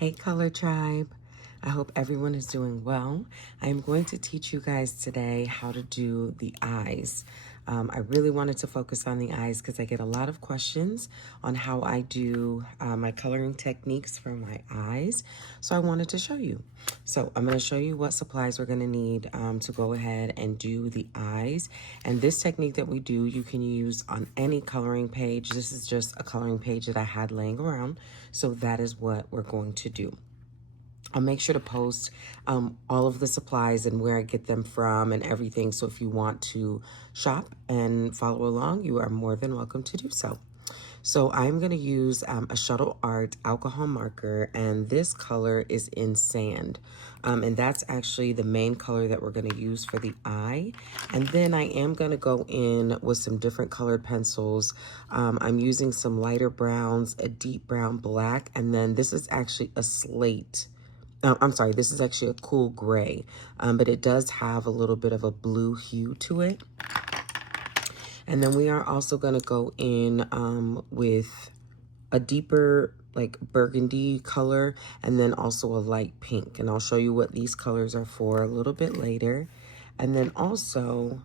Hey Color Tribe, I hope everyone is doing well. I'm going to teach you guys today how to do the eyes. I really wanted to focus on the eyes because I get a lot of questions on how I do my coloring techniques for my eyes. So I wanted to show you. So I'm going to show you what supplies we're going to need to go ahead and do the eyes. And this technique that we do, you can use on any coloring page. This is just a coloring page that I had laying around. So that is what we're going to do. I'll make sure to post all of the supplies and where I get them from and everything. So if you want to shop and follow along, you are more than welcome to do so. So I'm going to use a Shuttle Art alcohol marker, and this color is in sand. And that's actually the main color that we're going to use for the eye. And then I am going to go in with some different colored pencils. I'm using some lighter browns, a deep brown black, and then this is actually a slate. I'm sorry, this is actually a cool gray, but it does have a little bit of a blue hue to it. And then we are also going to go in with a deeper like burgundy color and then also a light pink. And I'll show you what these colors are for a little bit later. And then also,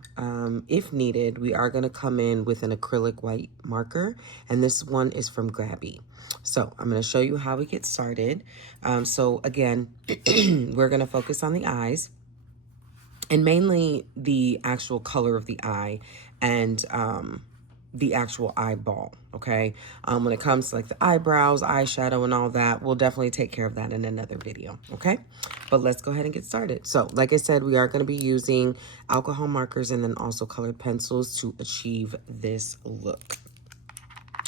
if needed, we are going to come in with an acrylic white marker. And this one is from Grabby. So I'm going to show you how we get started. So again, we're going to focus on the eyes and mainly the actual color of the eye and the actual eyeball, okay? When it comes to like the eyebrows, eyeshadow, and all that, we'll definitely take care of that in another video, okay? But let's go ahead and get started. So, like I said, we are going to be using alcohol markers and then also colored pencils to achieve this look.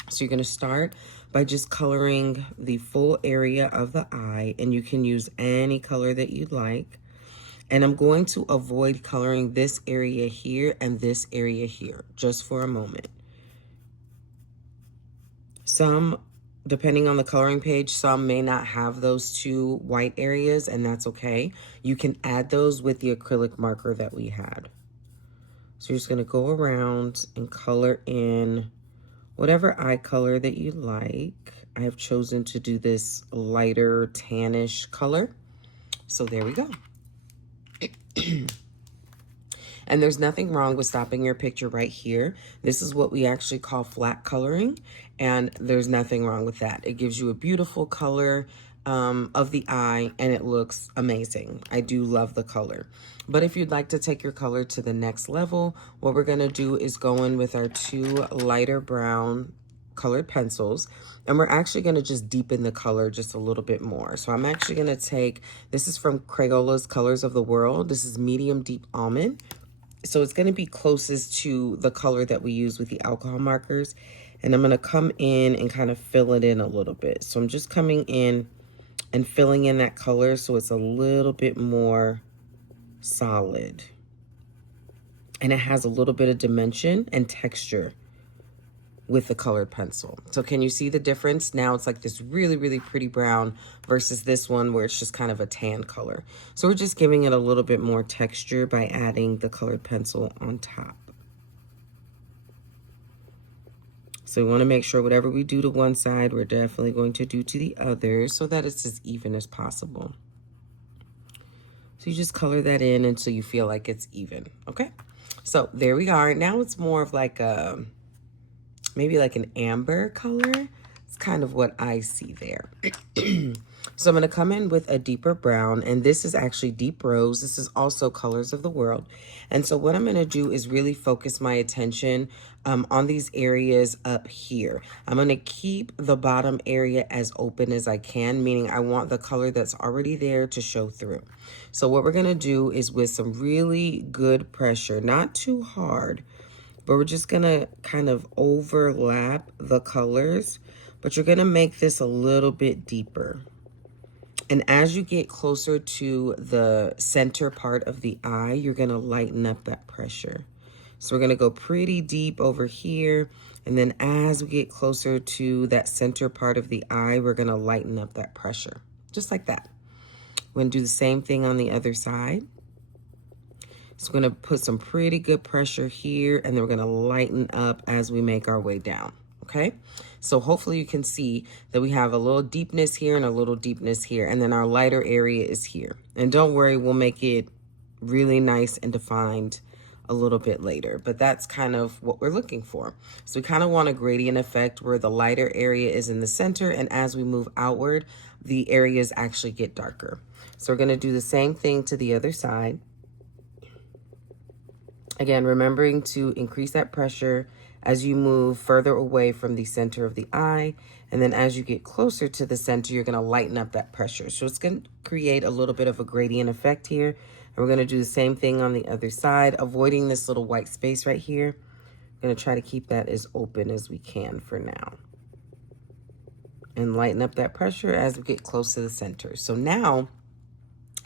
So you're going to start by just coloring the full area of the eye, and you can use any color that you'd like. And I'm going to avoid coloring this area here and this area here, just for a moment. Some, depending on the coloring page, some may not have those two white areas, and that's okay. You can add those with the acrylic marker that we had. So you're just gonna go around and color in whatever eye color that you like. I have chosen to do this lighter tannish color. So there we go. And there's nothing wrong with stopping your picture right here. This is what we actually call flat coloring, and there's nothing wrong with that. It gives you a beautiful color of the eye, and it looks amazing. I do love the color. But if you'd like to take your color to the next level, what we're gonna do is go in with our two lighter brown colored pencils, and we're actually going to just deepen the color just a little bit more. So I'm actually going to take, this is from Crayola's Colors of the World. This is medium deep almond. So it's going to be closest to the color that we use with the alcohol markers. And I'm going to come in and kind of fill it in a little bit. So I'm just coming in and filling in that color so it's a little bit more solid. And it has a little bit of dimension and texture with the colored pencil. So can you see the difference? Now it's like this really, really pretty brown versus this one where it's just kind of a tan color. So we're just giving it a little bit more texture by adding the colored pencil on top. So we want to make sure whatever we do to one side, we're definitely going to do to the other so that it's as even as possible. So you just color that in until you feel like it's even, okay? So there we are. Now it's more of like a, maybe like an amber color. It's kind of what I see there. So I'm going to come in with a deeper brown, and this is actually deep rose. This is also Colors of the World. And so what I'm going to do is really focus my attention on these areas up here. I'm going to keep the bottom area as open as I can, meaning I want the color that's already there to show through. So what we're going to do is with some really good pressure, not too hard, but we're just gonna kind of overlap the colors, but you're gonna make this a little bit deeper. And as you get closer to the center part of the eye, you're gonna lighten up that pressure. So we're gonna go pretty deep over here, and then as we get closer to that center part of the eye, we're gonna lighten up that pressure, just like that. We're gonna do the same thing on the other side. So we're going to put some pretty good pressure here, and then we're going to lighten up as we make our way down, okay? So hopefully you can see that we have a little deepness here and a little deepness here, and then our lighter area is here. And don't worry, we'll make it really nice and defined a little bit later, but that's kind of what we're looking for. So we kind of want a gradient effect where the lighter area is in the center, and as we move outward, the areas actually get darker. So we're going to do the same thing to the other side. Again, remembering to increase that pressure as you move further away from the center of the eye. And then as you get closer to the center, you're going to lighten up that pressure. So it's going to create a little bit of a gradient effect here. And we're going to do the same thing on the other side, avoiding this little white space right here. I'm going to try to keep that as open as we can for now. And lighten up that pressure as we get close to the center. So now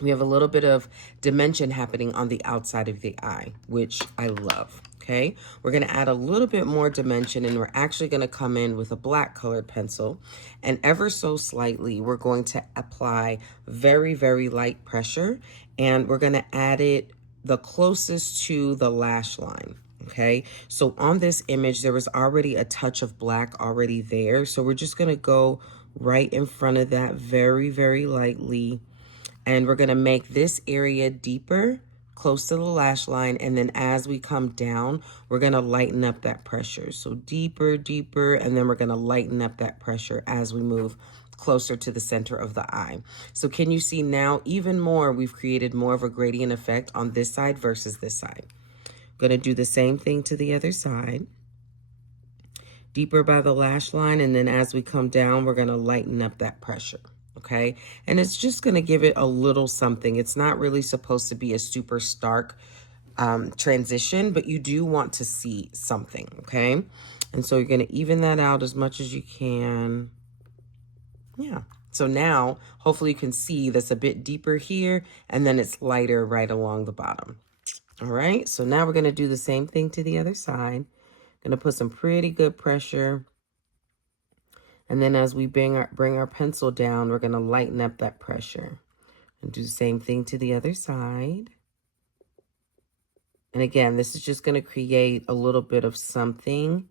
we have a little bit of dimension happening on the outside of the eye, which I love, okay? We're gonna add a little bit more dimension, and we're actually gonna come in with a black colored pencil, and ever so slightly, we're going to apply very, very light pressure, and we're gonna add it the closest to the lash line. Okay, so on this image, there was already a touch of black already there. So we're just gonna go right in front of that very, very lightly. And we're gonna make this area deeper, close to the lash line. And then as we come down, we're gonna lighten up that pressure. So deeper, deeper, and then we're gonna lighten up that pressure as we move closer to the center of the eye. So can you see now even more, we've created more of a gradient effect on this side versus this side. Gonna do the same thing to the other side. Deeper by the lash line, and then as we come down, we're gonna lighten up that pressure. Okay, and it's just going to give it a little something. It's not really supposed to be a super stark transition, but you do want to see something, okay? And so you're going to even that out as much as you can. Yeah, so now hopefully you can see that's a bit deeper here, and then it's lighter right along the bottom. All right, so now we're going to do the same thing to the other side. Going to put some pretty good pressure. And then as we bring our pencil down, we're going to lighten up that pressure. And do the same thing to the other side. And again, this is just going to create a little bit of something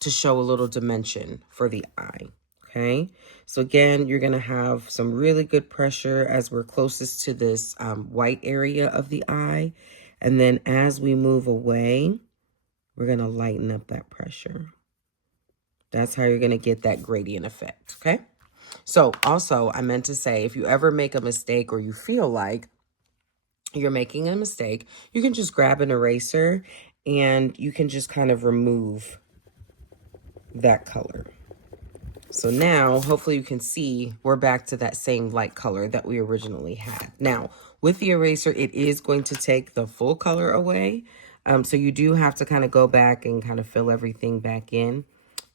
to show a little dimension for the eye. Okay, so again, you're going to have some really good pressure as we're closest to this white area of the eye. And then as we move away, we're going to lighten up that pressure. That's how you're going to get that gradient effect, okay? So also, I meant to say, if you ever make a mistake or you feel like you're making a mistake, you can just grab an eraser and you can just kind of remove that color. So now, hopefully you can see we're back to that same light color that we originally had. Now, with the eraser, it is going to take the full color away. So you do have to kind of go back and kind of fill everything back in.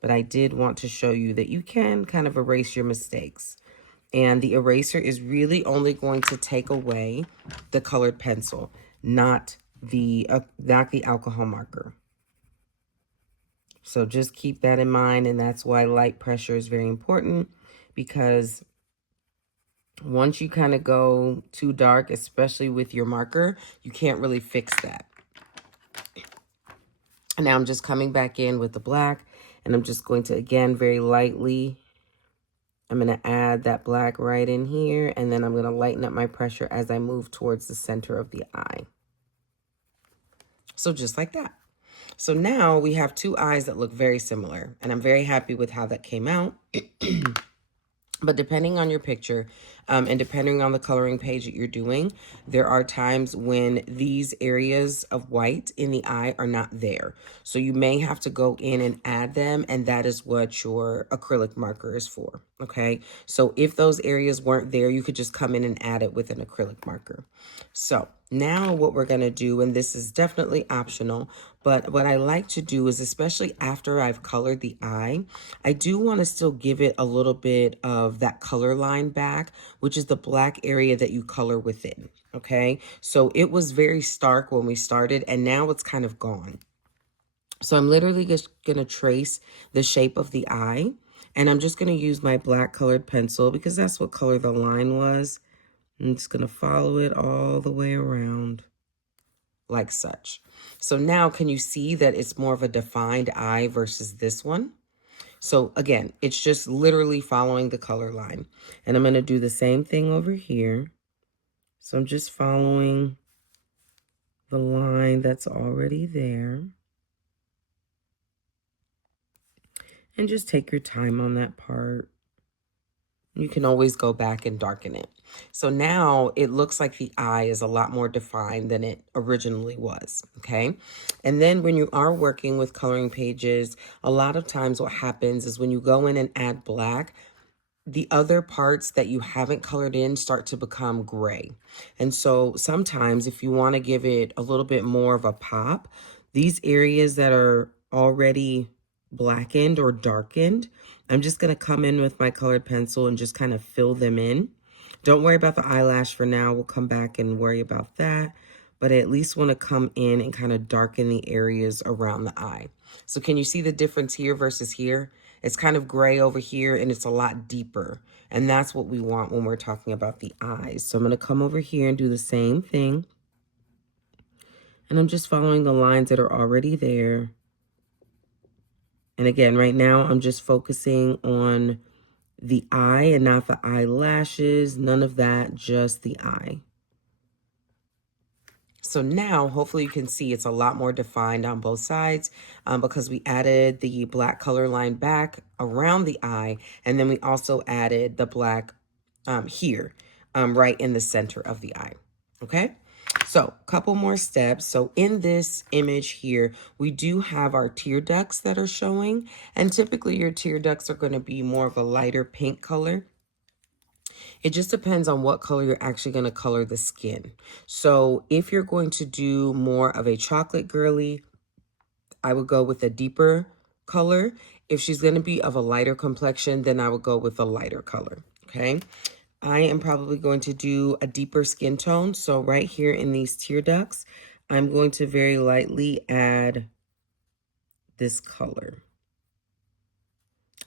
But I did want to show you that you can kind of erase your mistakes. And the eraser is really only going to take away the colored pencil, not the alcohol marker. So just keep that in mind, and that's why light pressure is very important, because once you kind of go too dark, especially with your marker, you can't really fix that. And now I'm just coming back in with the black, and I'm just going to, again, very lightly, I'm going to add that black right in here, and then I'm going to lighten up my pressure as I move towards the center of the eye. So just like that. So now we have two eyes that look very similar, and I'm very happy with how that came out. But depending on your picture and depending on the coloring page that you're doing, there are times when these areas of white in the eye are not there. So you may have to go in and add them, and that is what your acrylic marker is for, okay? So if those areas weren't there, you could just come in and add it with an acrylic marker. So now what we're going to do, and this is definitely optional, but what I like to do is, especially after I've colored the eye, I do want to still give it a little bit of that color line back, which is the black area that you color within, okay? So it was very stark when we started, and now it's kind of gone. So I'm literally just going to trace the shape of the eye, and I'm just going to use my black colored pencil because that's what color the line was. I'm just going to follow it all the way around. like such. So now can you see that it's more of a defined eye versus this one? So again, it's just literally following the color line. And I'm going to do the same thing over here. So I'm just following the line that's already there. And just take your time on that part. You can always go back and darken it. So now it looks like the eye is a lot more defined than it originally was, okay? And then when you are working with coloring pages, a lot of times what happens is when you go in and add black, the other parts that you haven't colored in start to become gray. And so sometimes if you want to give it a little bit more of a pop, these areas that are already blackened or darkened, I'm just going to come in with my colored pencil and just kind of fill them in. Don't worry about the eyelash for now. We'll come back and worry about that. But I at least want to come in and kind of darken the areas around the eye. So can you see the difference here versus here? It's kind of gray over here and it's a lot deeper. And that's what we want when we're talking about the eyes. So I'm going to come over here and do the same thing. And I'm just following the lines that are already there. And again, right now I'm just focusing on the eye and not the eyelashes, none of that, just the eye. So now, hopefully you can see it's a lot more defined on both sides because we added the black color line back around the eye. And then we also added the black here, right in the center of the eye. Okay, so a couple more steps. So in this image here, we do have our tear ducts that are showing. And typically your tear ducts are going to be more of a lighter pink color. It just depends on what color you're actually going to color the skin. So if you're going to do more of a chocolate girly, I would go with a deeper color. If she's going to be of a lighter complexion, then I would go with a lighter color. Okay. I am probably going to do a deeper skin tone. So right here in these tear ducts, I'm going to very lightly add this color.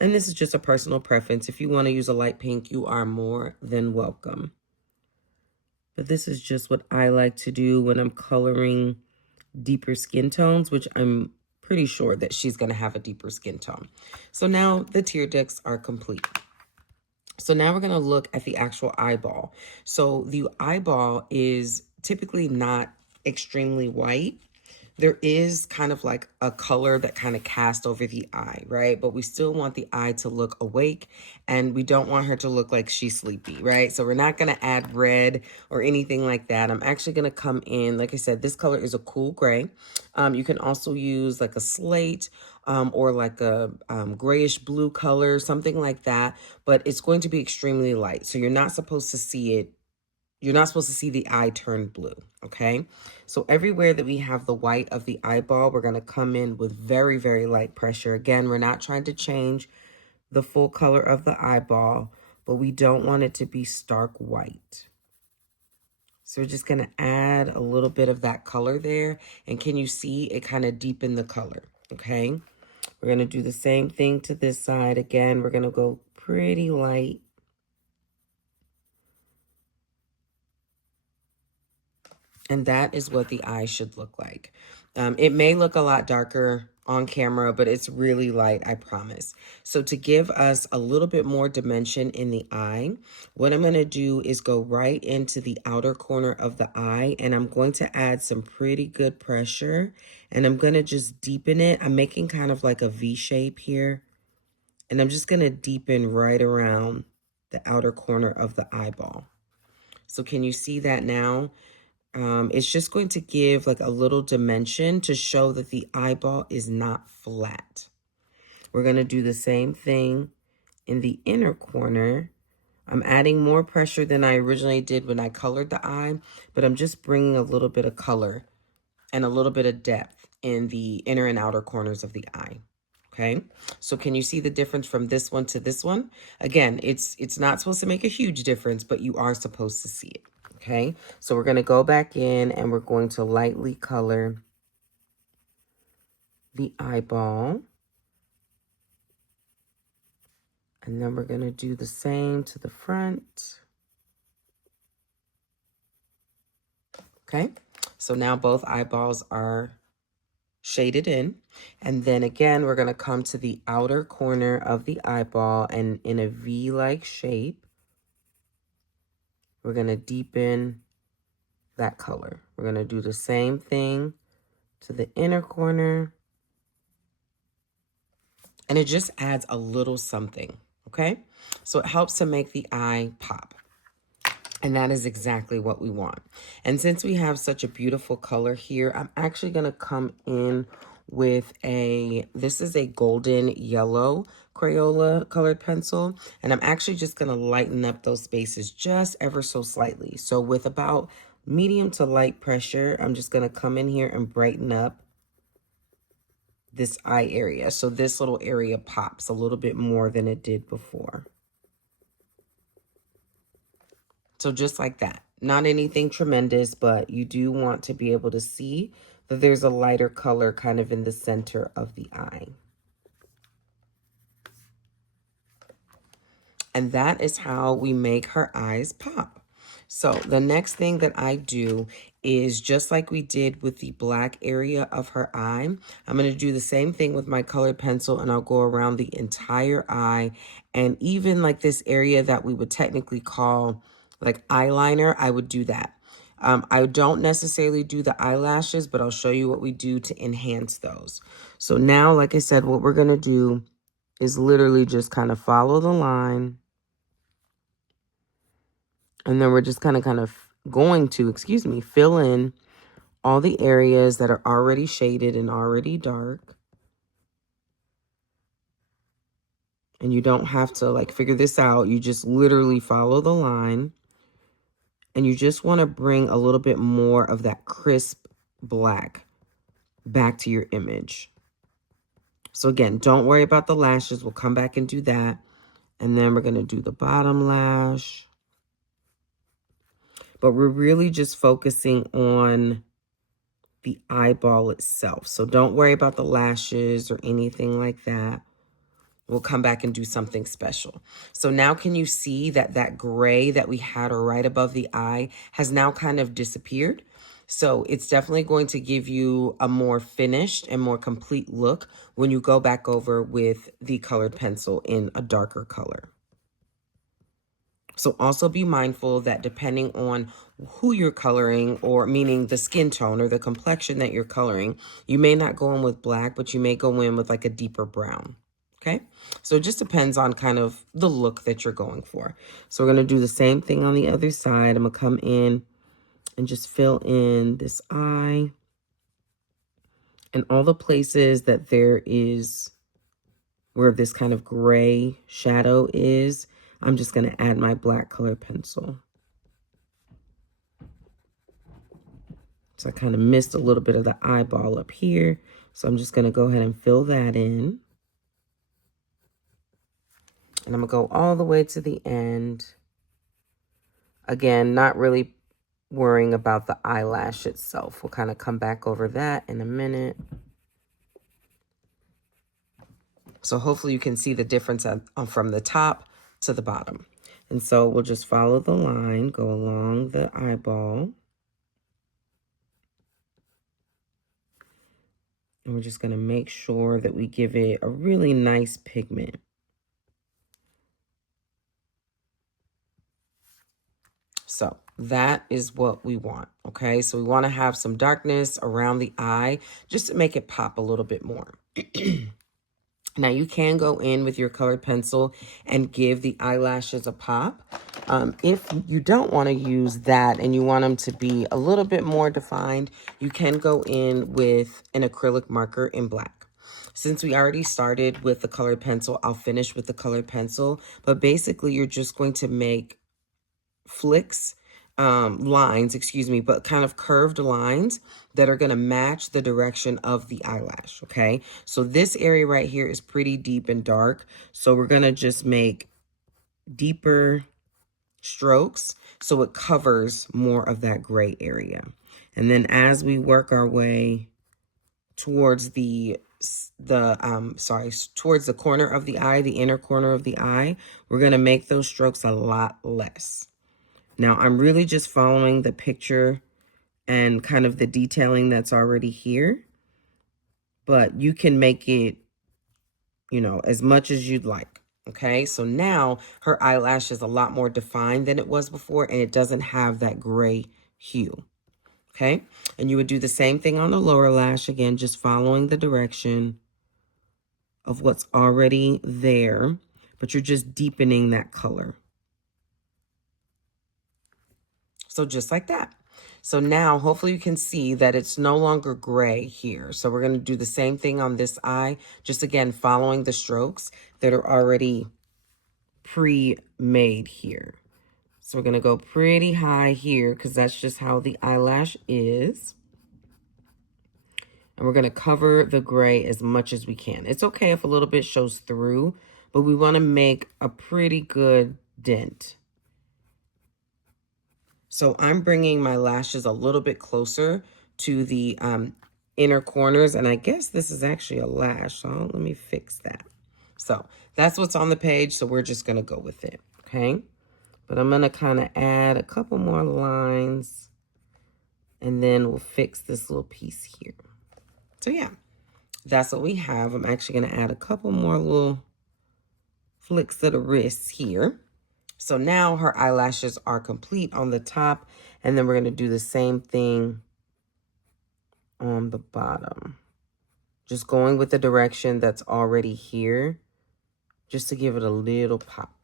And this is just a personal preference. If you want to use a light pink, you are more than welcome. But this is just what I like to do when I'm coloring deeper skin tones, which I'm pretty sure that she's going to have a deeper skin tone. So now the tear ducts are complete. So now we're going to look at the actual eyeball. So the eyeball is typically not extremely white. There is kind of like a color that kind of cast over the eye, right? But we still want the eye to look awake and we don't want her to look like she's sleepy, right? So we're not going to add red or anything like that. I'm actually going to come in, like I said, this color is a cool gray. You can also use like a slate or like a grayish blue color, something like that. But it's going to be extremely light. So you're not supposed to see it. You're not supposed to see the eye turn blue, okay? So everywhere that we have the white of the eyeball, we're going to come in with very, very light pressure. Again, we're not trying to change the full color of the eyeball, but we don't want it to be stark white. So we're just going to add a little bit of that color there. And can you see it kind of deepen the color, okay? We're going to do the same thing to this side. Again, we're going to go pretty light. And that is what the eye should look like. It may look a lot darker on camera, but it's really light, I promise. So to give us a little bit more dimension in the eye, what I'm going to do is go right into the outer corner of the eye, and I'm going to add some pretty good pressure, and I'm going to just deepen it. I'm making kind of like a V shape here, and I'm just going to deepen right around the outer corner of the eyeball. So can you see that now? It's just going to give like a little dimension to show that the eyeball is not flat. We're going to do the same thing in the inner corner. I'm adding more pressure than I originally did when I colored the eye, but I'm just bringing a little bit of color and a little bit of depth in the inner and outer corners of the eye. Okay, so can you see the difference from this one to this one? Again, it's not supposed to make a huge difference, but you are supposed to see it. Okay, so we're going to go back in and we're going to lightly color the eyeball. And then we're going to do the same to the front. Okay, So now both eyeballs are shaded in. And then again, we're going to come to the outer corner of the eyeball, and in a V-like shape, we're going to deepen that color. We're going to do the same thing to the inner corner. And it just adds a little something, okay? So it helps to make the eye pop. And that is exactly what we want. And since we have such a beautiful color here, I'm actually going to come in with this is a golden yellow Crayola colored pencil. And I'm actually just going to lighten up those spaces just ever so slightly. So with about medium to light pressure, I'm just going to come in here and brighten up this eye area. So this little area pops a little bit more than it did before. So just like that, not anything tremendous, but you do want to be able to see that there's a lighter color kind of in the center of the eye. And that is how we make her eyes pop. So the next thing that I do is just like we did with the black area of her eye, I'm going to do the same thing with my colored pencil, and I'll go around the entire eye, and even like this area that we would technically call like eyeliner, I would do that. I don't necessarily do the eyelashes, but I'll show you what we do to enhance those. So now, like I said, what we're going to do is literally just kind of follow the line. And then we're just kind of going to, fill in all the areas that are already shaded and already dark. And you don't have to like figure this out. You just literally follow the line. And you just want to bring a little bit more of that crisp black back to your image. So again, don't worry about the lashes. We'll come back and do that. And then we're going to do the bottom lash. But we're really just focusing on the eyeball itself. So don't worry about the lashes or anything like that. We'll come back and do something special. So now can you see that that gray that we had right above the eye has now kind of disappeared? So it's definitely going to give you a more finished and more complete look when you go back over with the colored pencil in a darker color. So also be mindful that depending on who you're coloring, or meaning the skin tone or the complexion that you're coloring, you may not go in with black, but you may go in with like a deeper brown. Okay, so it just depends on kind of the look that you're going for. So we're going to do the same thing on the other side. I'm going to come in and just fill in this eye and all the places that there is where this kind of gray shadow is. I'm just going to add my black color pencil. So I kind of missed a little bit of the eyeball up here. So I'm just going to go ahead and fill that in. And I'm going to go all the way to the end. Again, not really worrying about the eyelash itself. We'll kind of come back over that in a minute. So hopefully you can see the difference from the top to the bottom. And so we'll just follow the line, go along the eyeball. And we're just going to make sure that we give it a really nice pigment. So that is what we want, okay? So we want to have some darkness around the eye just to make it pop a little bit more. Now you can go in with your colored pencil and give the eyelashes a pop. If you don't want to use that and you want them to be a little bit more defined, you can go in with an acrylic marker in black. Since we already started with the colored pencil, I'll finish with the colored pencil. But basically, you're just going to make lines, but kind of curved lines that are going to match the direction of the eyelash, okay? So this area right here is pretty deep and dark. So we're going to just make deeper strokes so it covers more of that gray area. And then as we work our way towards towards the corner of the eye, the inner corner of the eye, we're going to make those strokes a lot less. Now, I'm really just following the picture and kind of the detailing that's already here. But you can make it, you know, as much as you'd like. Okay, so now her eyelash is a lot more defined than it was before, and it doesn't have that gray hue. Okay, and you would do the same thing on the lower lash, again, just following the direction of what's already there, but you're just deepening that color. So just like that. So now hopefully you can see that it's no longer gray here. So we're going to do the same thing on this eye, just again following the strokes that are already pre-made here. So we're going to go pretty high here because that's just how the eyelash is. And we're going to cover the gray as much as we can. It's okay if a little bit shows through, but we want to make a pretty good dent. So I'm bringing my lashes a little bit closer to the inner corners. And I guess this is actually a lash. So let me fix that. So that's what's on the page. So we're just going to go with it. Okay. But I'm going to kind of add a couple more lines. And then we'll fix this little piece here. So yeah, that's what we have. I'm actually going to add a couple more little flicks of the wrists here. So now her eyelashes are complete on the top, and then we're going to do the same thing on the bottom. Just going with the direction that's already here, just to give it a little pop.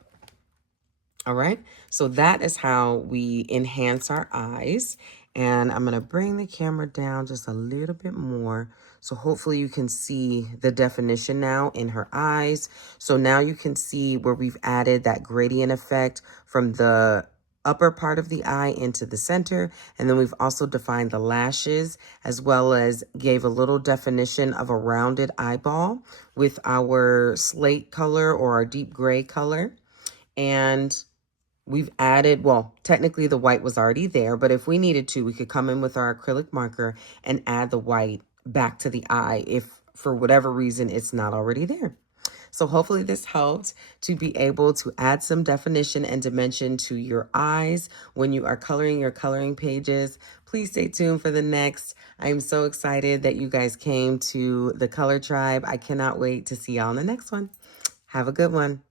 All right, so that is how we enhance our eyes. And I'm going to bring the camera down just a little bit more. So hopefully you can see the definition now in her eyes. So now you can see where we've added that gradient effect from the upper part of the eye into the center. And then we've also defined the lashes, as well as gave a little definition of a rounded eyeball with our slate color or our deep gray color. And we've added, well, technically the white was already there, but if we needed to, we could come in with our acrylic marker and add the white back to the eye if for whatever reason it's not already there. So hopefully this helped to be able to add some definition and dimension to your eyes when you are coloring your coloring pages. Please stay tuned for the next. I am so excited that you guys came to the Color Tribe. I cannot wait to see y'all in the next one. Have a good one.